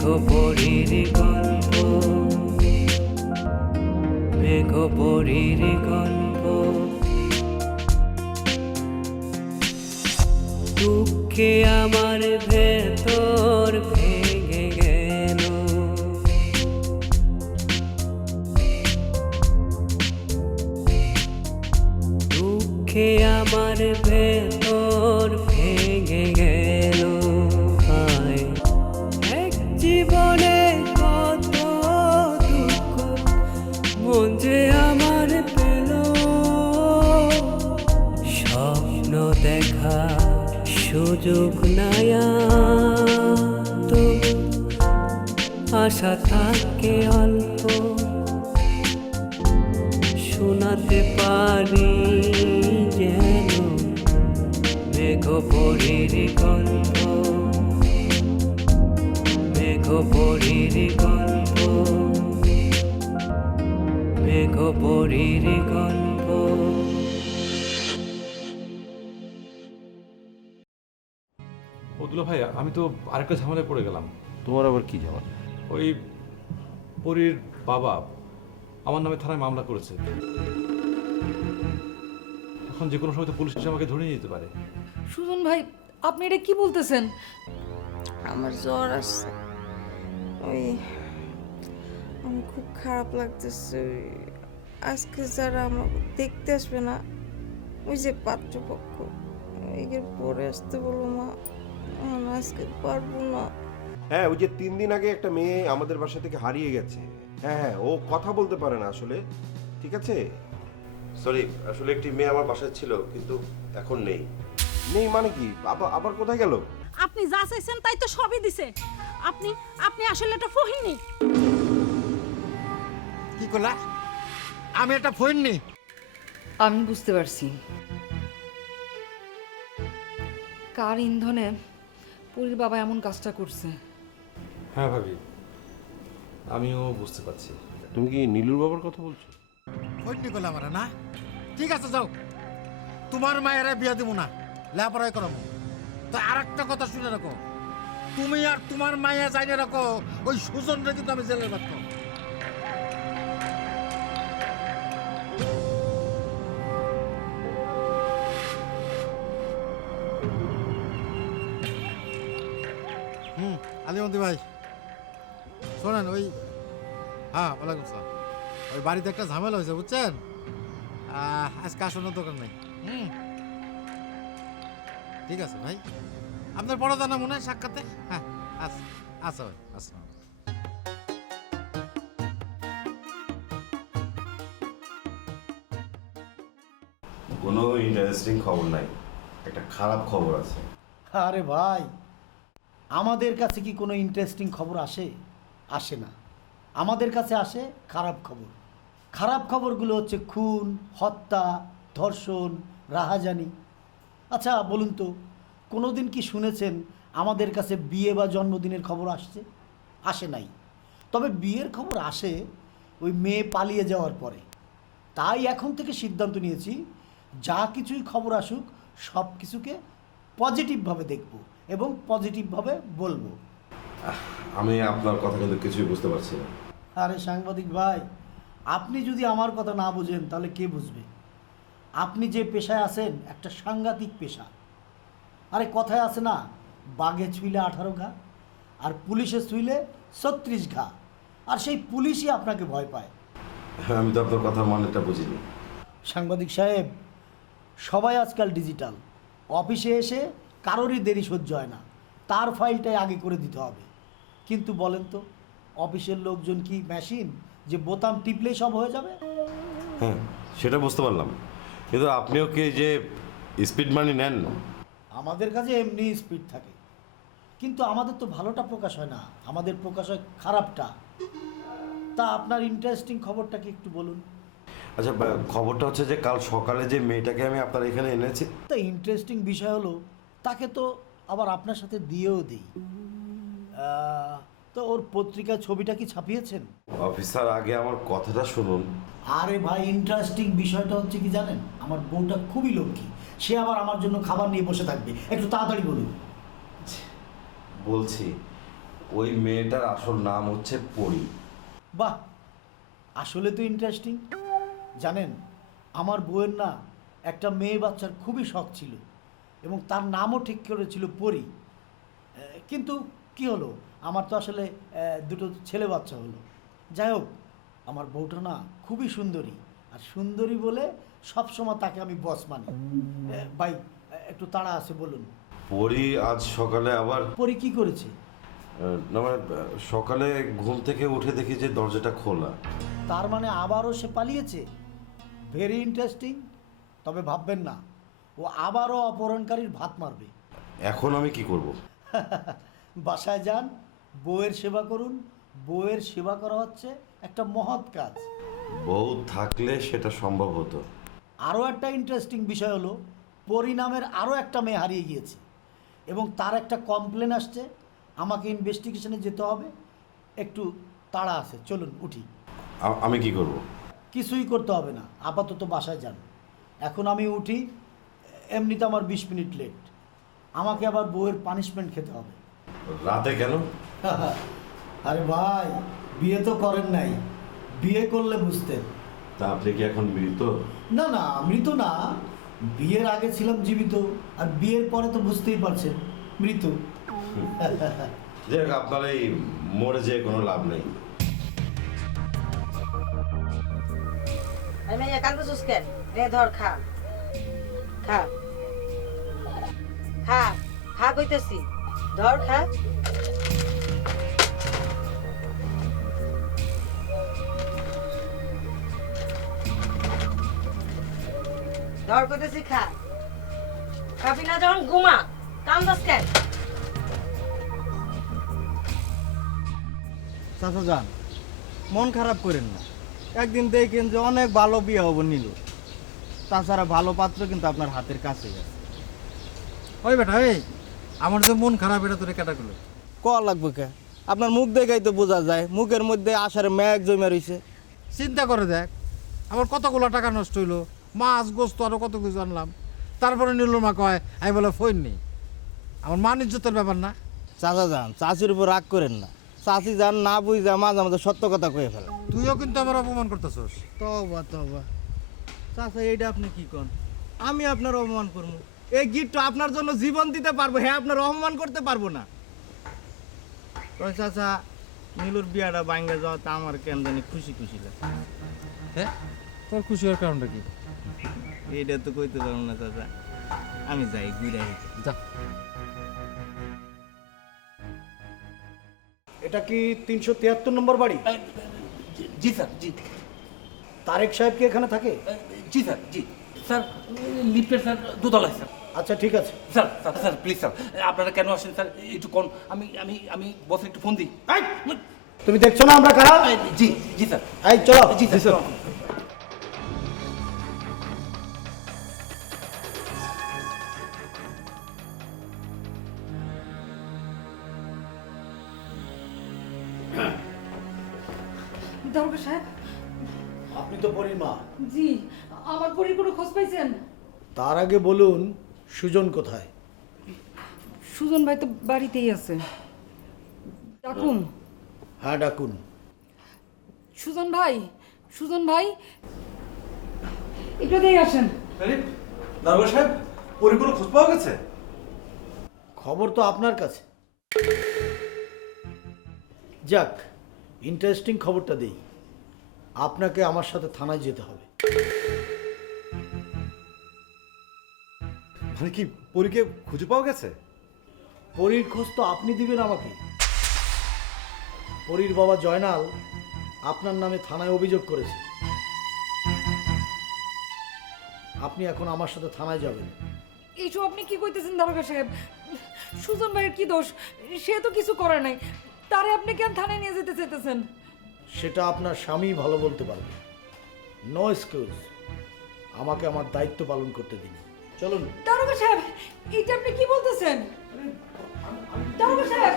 মেঘপরীর গল্প, মেঘপরীর গল্প। দুঃখে আমার ভেতর ভেঙে গেল, দুঃখে আমার ভেতর ভেঙে গেল। এক জীবনে কত দুঃখ মন যে আমার পেল, স্বপ্ন দেখা সুযোগ নায়া তো আশা থাকে অল্প, শোনাতে পারি যেন মেঘপরীর গল্প, মেঘপরীর গল্প, মেঘপরীর গল্প। ও দুলা ভাই, আমি তো আরেকটা ঝামেলায় পড়ে গেলাম। তোমার আবার কি ঝামেলা? ওই পরীর বাবা আমার নামে থানায় মামলা করেছে। এখন যে কোনো সময় তো পুলিশ এসে আমাকে ধরে নিয়ে যেতে পারে। সুজন ভাই, আপনি এটা কি বলতেছেন? আমার জ্বর আসছে, ওই আমার খুব খারাপ লাগতেছে। আজকে যারা আমাকে দেখতে আসবে না, ওই যে পাত্রপক্ষ, এগের পরে আসতে বলো মা, আজকে পারবো না। হ্যাঁ, ওই যে 3 দিন আগে একটা মেয়ে আমাদের বাসা থেকে হারিয়ে গেছে। হ্যাঁ, ও কথা বলতে পারে না আসলে। ঠিক আছে, সরি, আসলে একটি মেয়ে আমার বাসায় ছিল, কিন্তু এখন নেই। নেই মানে কি? আবার কোথায় গেল? আপনি যা চাইছেন তাই তো সবই দিছে। আপনি আপনি আসলে এটা ফহিনী। কি করলা? আমি এটা ফহিনী? আমি বুঝতে পারছি কার ইন্ধনে পুরীর বাবা এমন কাজটা করছে। হ্যাঁ ভাবি, আমিও বুঝতে পারছি। তুমি কি নীলুর বাবার কথা বলছো? ফহিনী করলে আমার না? ঠিক আছে, যাও, তোমার মায়ের বিয়া দিব না, লেখাপড়াই করাবো। তো আর একটা কথা শুনে রাখো, তুমি আর তোমার মায়া জানিয়ে রাখো, ওই সুজনরে কিন্তু আমি জেলে রাখবো। আলিমন্দি ভাই শোনেন, ওই হ্যাঁ, ওয়ালাইকুম আসসালাম। ওই বাড়িতে একটা ঝামেলা হয়েছে, বুঝছেন? আজকে আসানোর দোকান নেই। ঠিক আছে ভাই, আপনার বড় জানা মনে হয় সাক্ষাতে। হ্যাঁ, আচ্ছা আচ্ছা ভাই, আচ্ছা। কোনো ইন্টারেস্টিং খবর নাই, একটা খারাপ খবর আছে। আরে ভাই, আমাদের কাছে কি কোনো ইন্টারেস্টিং খবর আসে? আসে না। আমাদের কাছে আসে খারাপ খবর। খারাপ খবরগুলো হচ্ছে খুন, হত্যা, ধর্ষণ, রাহাজানি। আচ্ছা বলুন তো, কোনো দিন কি শুনেছেন আমাদের কাছে বিয়ে বা জন্মদিনের খবর আসছে? আসে নাই। তবে বিয়ের খবর আসে ওই মেয়ে পালিয়ে যাওয়ার পরে। তাই এখন থেকে সিদ্ধান্ত নিয়েছি, যা কিছুই খবর আসুক সব কিছুকে পজিটিভভাবে দেখব এবং পজিটিভভাবে বলবো। আমি আপনার কথা কিন্তু কিছুই বুঝতে পারছি না। আরে সাংবাদিক ভাই, আপনি যদি আমার কথা না বুঝেন তাহলে কে বুঝবে? আপনি যে পেশায় আছেন, একটা সাংঘাতিক পেশা। আরে কথায় আছে না, বাঘে ছুঁইলে 18 ঘা আর পুলিশে ছুঁইলে 36 ঘা, আর সেই পুলিশই আপনাকে ভয় পায়। আমি তো আপনার কথার মানেটা বুঝিনি। সাংবাদিক সাহেব, সবাই আজকাল ডিজিটাল। অফিসে এসে কারোরই দেরি সহ্য হয় না, তার ফাইলটাই আগে করে দিতে হবে। কিন্তু বলেন তো, অফিসের লোকজন কি মেশিন যে বোতাম টিপলেই সব হয়ে যাবে? হ্যাঁ, সেটা বুঝতে পারলাম, কিন্তু আপনিও কি যে স্পিড মানি নেন? আমাদের কাছে এমনি স্পিড থাকে, কিন্তু আমাদের তো ভালোটা প্রকাশ হয় না, আমাদের প্রকাশ হয় খারাপটা। তা আপনার ইন্টারেস্টিং খবরটা কি একটু বলুন। আচ্ছা, খবরটা হচ্ছে যে কাল সকালে যে মেয়েটাকে আমি আপনার এখানে এনেছি। তা ইন্টারেস্টিং বিষয় হলো, তাকে তো আবার আপনার সাথে দিয়েও দিই। তো ওর পত্রিকার ছবিটা কি ছাপিয়েছেন? অফিসার, আগে আমার কথাটা শুনুন। আরে ভাই, ইন্টারেস্টিং বিষয়টা হচ্ছে কি জানেন, আমার বউটা খুবই লক্ষ্মী। সে আবার আমার জন্য খাবার নিয়ে বসে থাকবে, একটু তাড়াতাড়ি বলুন। বলছি, ওই মেয়েটার আসল নাম হচ্ছে পরি। বাহ, আসলে তো ইন্টারেস্টিং। জানেন, আমার বউয়ের না একটা মেয়ে বাচ্চার খুবই শখ ছিল এবং তার নামও ঠিক করেছিল পরি। কিন্তু কি হলো, আমার তো আসলে দুটো ছেলে বাচ্চা হলো। যাই হোক, আমার বউটা না খুবই সুন্দরী, আর সুন্দরী বলে সবসময় তাকে আমি বস মানি। ভাই, একটু তাড়া আছে, বলুন। পরি আজ সকালে আবার পরি কি করেছে? না মানে সকালে ঘুম থেকে উঠে দেখি যে দরজাটা খোলা। তার মানে আবারও সে পালিয়েছে। Very interesting. তবে ভাববেন না, ও আবারও অপহরণকারীর ভাত মারবে। এখন আমি কি করব? বাসায় যান, বউয়ের সেবা করুন। বউয়ের সেবা করা হচ্ছে একটা মহৎ কাজ। বউ থাকলে সেটা সম্ভব হতো। আরও একটা ইন্টারেস্টিং বিষয় হলো, পরি নামের আরও একটা মেয়ে হারিয়ে গিয়েছে এবং তার একটা কমপ্লেন আসছে। আমাকে ইনভেস্টিগেশনে যেতে হবে, একটু তাড়া আছে, চলুন উঠি। আমি কি করব? কিছুই করতে হবে না, আপাতত বাসায় যান। এখন আমি উঠি, এমনিতে আমার 20 মিনিট লেট। আমাকে আবার বউয়ের পানিশমেন্ট খেতে হবে। রাতে কেন? আরে ভাই, বিয়ে তো করেন নাই, বিয়ে করলে বুঝতেন। তা আপনি কি এখন মৃত? না না, মৃত না। বিয়ের আগে ছিলাম জীবিত, আর বিয়ের পরে তো বুঝতেই পারছেন, মৃত। যাই হোক, আপনার এই মরে যেয়ে কোনো লাভ নেই। আমি কান্দছিস কেন? নে ধর, খা খা খা খা কইতেছি, ধর খা। ধর কইতেছি, খা। খাবি না যখন ঘুমা, কান্দস কেন? চাচা যান, মন খারাপ করেন না। একদিন দেখেন যে অনেক ভালো বিয়ে হব নিল। তাছাড়া ভালো পাত্র কিন্তু আপনার হাতের কাছেই আছে। ওই বেটা, এই আমার যে মন খারাপ, এটা তোরে কেটা করলো? ক লাগবে কে? আপনার মুখ দেখাই তো বোঝা যায়, মুখের মধ্যে আশার মেঘ জমে রইছে। চিন্তা করে দেখ, আমার কতগুলো টাকা নষ্ট হইলো, মাছ গোস্ত আরো কত কিছু আনলাম, তারপরে নীলমা কয় আমি বলে ফোন নেই। আমার মান ইজ্জতের ব্যাপার না? চাচা যান, চাচির উপর রাগ করেন না। চাচি যান না বুঝা মাঝে মাঝে সত্য কথা কয়ে ফেলে। তুইও কিন্তু আমার অপমান করতেছস। তবা তবা, চাচা এইটা আপনি কি কন? আমি আপনার অপমান করবো? এই গিট্টু আপনার জন্য জীবন দিতে পারবো, হ্যাঁ আপনার অপমান করতে পারবো না। তবে চাচা, নীলুর বিয়াটা বাইঙ্গা যাওয়াতে আমার কেন জানি খুশি খুশি লাগে। হ্যাঁ, তোর খুশি হওয়ার কারণটা কি? এইটা তো কইতে পারবো না চাচা, আমি যাই ঘুরে যা। এটা কি 373 নম্বর বাড়ি? জি স্যার, জি। তারেক সাহেব কি এখানে থাকে? জি স্যার, জি স্যার। লিফটের স্যার দোতলায় স্যার। আচ্ছা, ঠিক আছে। Sir sir sir please sir, আপনারা কেন আসেন স্যার একটু কোন, আমি আমি আমি বসে একটু ফোন দিই। তুমি দেখছো না আমরা কারা? জি জি স্যার। এই চলো। জি স্যার। দারোগা সাহেব। আপনি তো পরির মা। জি, আমার পরির কোনো খোঁজ পাইছেন? তার আগে বলুন, সুজন কোথায়? সুজন ভাই তো বাড়িতেই আছে। ডাকুন? হ্যাঁ, ডাকুন। সুজন ভাই, সুজন ভাই, একটু দিয়ে আসেন। দারোগা সাহেব, পরি কোনো খোঁজ পাওয়া গেছে? খবর তো আপনার কাছে। যাক, ইন্টারেস্টিং খবরটা দেই। আপনাকে আমার সাথে থানায় যেতে হবে। মানে কি, পরীকে খুঁজে পাওয়া গেছে? পরীর খোঁজ তো আপনি দিবেন আমাকে। পরীর বাবা জয়নাল আপনার নামে থানায় অভিযোগ করেছে। আপনি এখন আমার সাথে থানায় যাবেন। এইসব আপনি কি কইতেছেন দারোগা সাহেব? সুজন ভাইয়ের কি দোষ? সে তো কিছু করে নাই, তারে আপনি কেন থানায় নিয়ে যেতে চাইতেছেন? সেটা আপনার স্বামী ভালো বলতে পারবে। No excuse. আমাকে আমার দায়িত্ব পালন করতে দিন। চলুন। দারোগা সাহেব, এটা আপনি কি বলতেছেন? দারোগা সাহেব,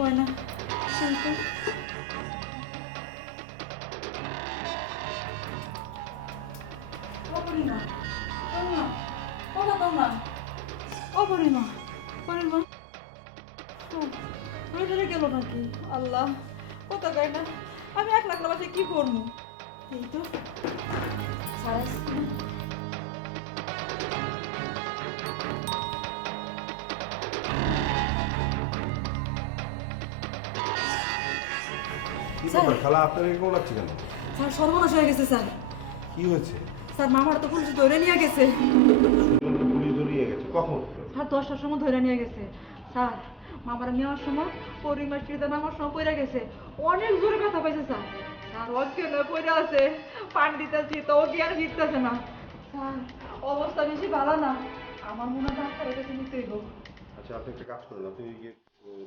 গয়না কিন্তু অপরিমা অপরিমা ওমা তোমরা অপরিমা অপরিমা রোজে গেল নাকি আল্লাহ কত গয়না আমি এক লাখ বাসে কি করবো এই তো কি ব্যাপার খালা, আপনার কেমন লাগছে কেন? স্যার সর্বনাশ হয়ে গেছে স্যার কি হয়েছে? স্যার মামার তো পুলিশ ধরে নিয়ে গেছে সুজনকে পুলিশ ধরিয়ে গেছে কখন? স্যার 10টার সময় ধরে নিয়ে গেছে স্যার মামারা নেওয়ার সময় পরিমার স্ত্রীতে নামার সময় পড়ে গেছে অনেক জোরে ব্যথা পাইছে স্যার স্যার অজ্ঞান হয়ে পড়ে আছে পানি দিতেছি তো ও কি আর ফিরতেছে না স্যার অবস্থা বেশি ভালো না আমার মনে হয় ডাক্তারের কাছে নিতে হইব আচ্ছা আপনি একটা কাজ করুন, আপনি গিয়ে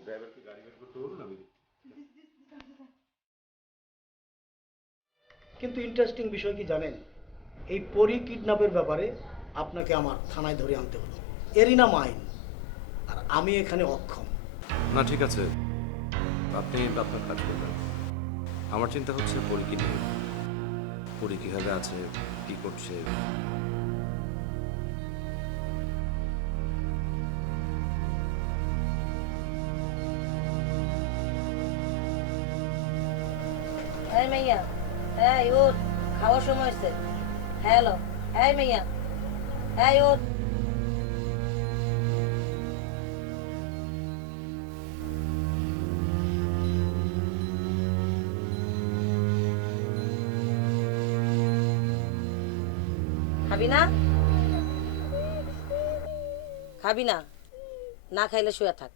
ড্রাইভারকে গাড়ি বের করতে বলুন, আমি কিন্তু ইন্টারেস্টিং বিষয় কি জানেন, এই পরি কিডন্যাপের ব্যাপারে আপনাকে আমার থানায় ধরে আনতে হলো। এরই নাম আইন, আর আমি এখানে অক্ষম। না ঠিক আছে, আপনি আপনার কাজ করবেন। আমার চিন্তা হচ্ছে পরীকে নিয়ে, পরী কীভাবে আছে, কী করছে। এই মাইয়া, এই ওঠ, খাওয়ার সময় হয়েছে। হ্যালো, এই মাইয়া, এই ওঠ। খাবি না? খাবি না? না খাইলে শুয়ে থাক।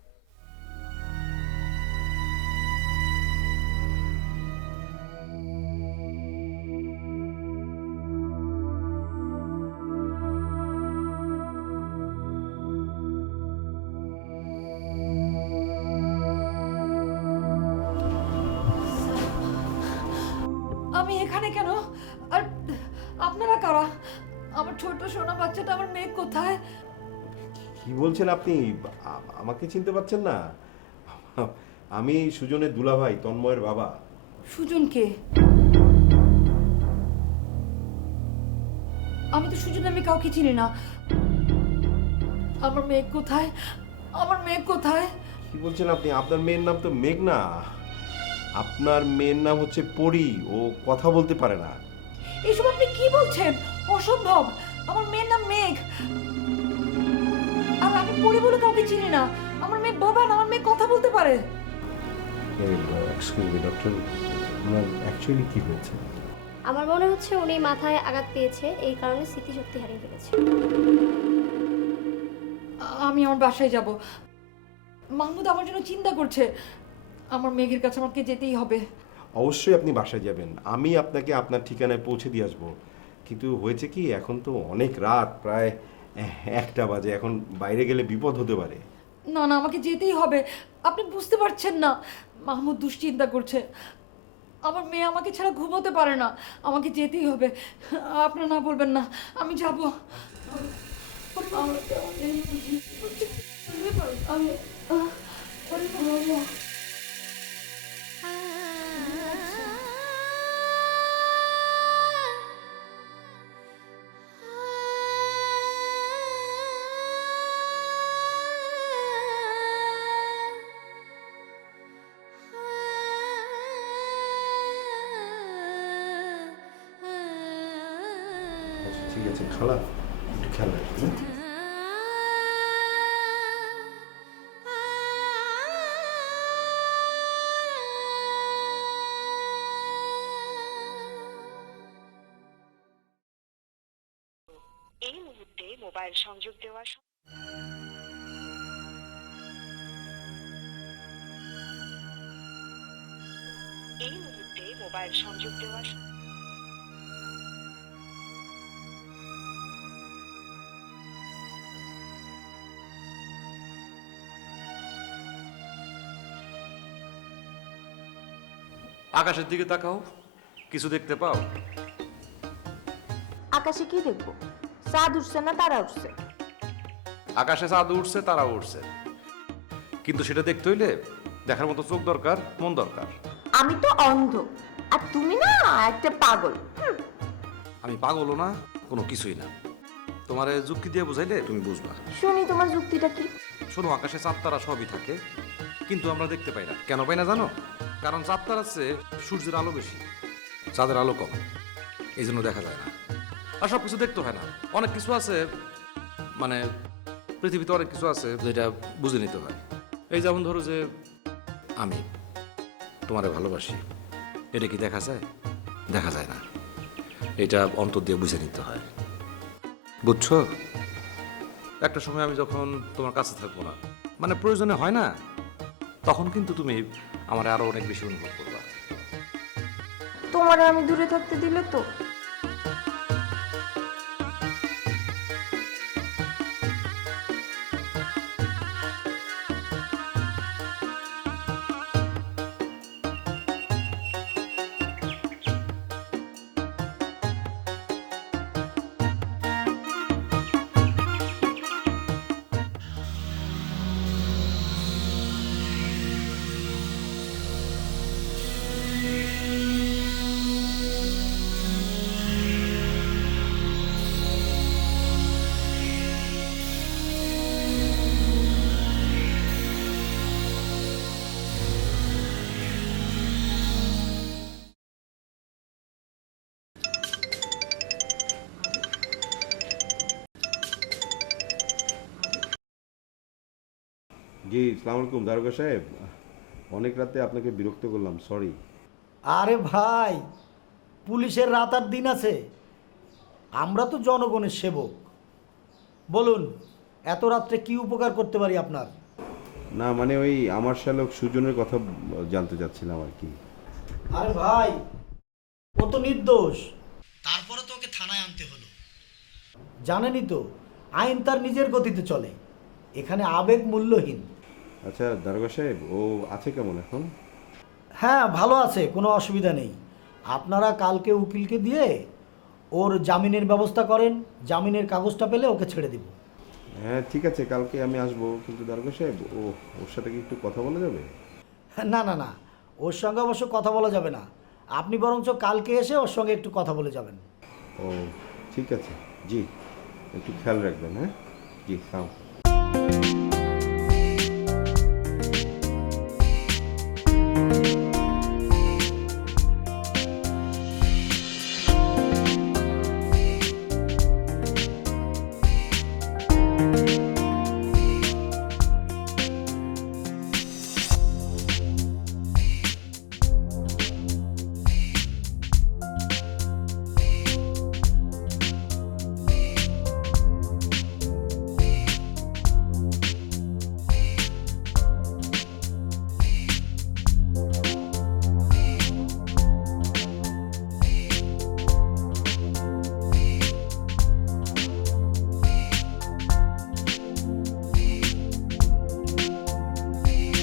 আমি এখানে কেন আর আপনারা কারা আমার ছোট সোনা বাচ্চাটা আমার মেয়ে কোথায় কি বলছেন আপনি? আমাকে চিনতে পারছেন না? আমি সুজনের দুলাভাই, তন্ময়ের বাবা। সুজনকে আমি তো সুজন আমি কাউকে চিনি না আমার মেয়ে কোথায় আমার মেয়ে কোথায় কি বলছেন আপনি? আপনার মেয়ের নাম তো মেঘনা। আপনার মেয়ের নাম হচ্ছে পরি, ও কথা বলতে পারে না। এসব আপনি কি বলছেন? অসম্ভব, আমার মেয়ের নাম মেঘ আর আমি পরি বলে কাউকে চিনি না। আমার মেয়ে বোবান, আমার মেয়ে কথা বলতে পারে। এক্সকিউজ মি ডক্টর, আপনার অ্যাকচুয়ালি কি হয়েছে? আমার মনে হচ্ছে উনি মাথায় আঘাত পেয়েছে, এই কারণে স্মৃতিশক্তি হারিয়ে ফেলেছে। আমি আমার বাসায় যাব। মাহমুদ আমার জন্য চিন্তা করছে। আমার মেঘের কাছে আমাকে যেতেই হবে। অবশ্যই আপনি বাসায় যাবেন, আমি আপনাকে আপনার ঠিকানায় পৌঁছে দিয়ে আসবো। কিন্তু হয়েছে কি, এখন তো অনেক রাত, প্রায় 1টা বাজে, এখন বাইরে গেলে বিপদ হতে পারে। না না, আমাকে যেতেই হবে। আপনি বুঝতে পারছেন না, মাহমুদ দুশ্চিন্তা করছে। আমার মেয়ে আমাকে ছাড়া ঘুমোতে পারে না, আমাকে যেতেই হবে। আপনারা না বলবেন না, আমি যাব। ঠিক আছে খালা, একটু খেয়াল রাখবেন। এই মুহূর্তে মোবাইল সংযোগ দেওয়া আকাশের দিকে তাকাও, কিছু দেখতে পাও? আকাশে কি দেখবো? চাঁদ উঠছে না তারা উঠছে? আকাশে চাঁদ উঠছে, তারা উঠছে, কিন্তু সেটা দেখতে হইলে দেখার মতো চোখ দরকার, মন দরকার। আমি তো অন্ধ, আর তুমি না একটা পাগল। আমি পাগলও না, কোনো কিছুই না। তোমার যুক্তি দিয়ে বুঝাইলে তুমি বুঝবা। শুনি তোমার যুক্তিটা কি? শোনো, আকাশে চাঁদ তারা সবই থাকে, কিন্তু আমরা দেখতে পাই না। কেন পাই না জানো? কারণ চাঁদ তারার চেয়ে সূর্যের আলো বেশি, চাঁদের আলো কম, এই জন্য দেখা যায় না। আর সব কিছু দেখতে হয় না। অনেক কিছু আছে, মানে পৃথিবীতে অনেক কিছু আছে যেটা বুঝে নিতে হয়। এই যেমন ধরো যে আমি তোমারে ভালোবাসি, এটা কি দেখা যায়? দেখা যায় না। এটা অন্তর দিয়ে বুঝে নিতে হয়, বুঝছো? একটা সময় আমি যখন তোমার কাছে থাকবো না, মানে প্রয়োজনে হয় না, তখন কিন্তু তুমি আমার আরো অনেক বেশি অনুভব করবা। তোমারে আমি দূরে থাকতে দিলে তো? জি, আসসালামু আলাইকুম দারোগা সাহেব। অনেক রাতে আপনাকে বিরক্ত করলাম, সরি। আরে ভাই, পুলিশের রাত আর দিন আছে, আমরা তো জনগণের সেবক। বলুন, এত রাত্রে কি উপকার করতে পারি আপনার? না মানে ওই আমার শ্যালক সুজনের কথা জানতে চাচ্ছিলাম আর কি। আরে ভাই, ও তো নির্দোষ, তারপরে তো ওকে থানায় আনতে হলো। জানেনই তো, আইন তার নিজের গতিতে চলে, এখানে আবেগ মূল্যহীন। আচ্ছা দারোগা সাহেব, ও আছে কেমন এখন? হ্যাঁ, ভালো আছে, কোনো অসুবিধা নেই। আপনারা কালকে উকিলকে দিয়ে ওর জামিনের ব্যবস্থা করেন, জামিনের কাগজটা পেলে ওকে ছেড়ে দিব। হ্যাঁ ঠিক আছে, কালকে আমি আসবো। কিন্তু দারোগা সাহেব, ওর সাথে কি একটু কথা বলা যাবে? না না না, ওর সঙ্গে অবশ্য কথা বলা যাবে না। আপনি বরঞ্চ কালকে এসে ওর সঙ্গে একটু কথা বলে যাবেন। ও ঠিক আছে, জি একটু খেয়াল রাখবেন। হ্যাঁ জি, সালাম।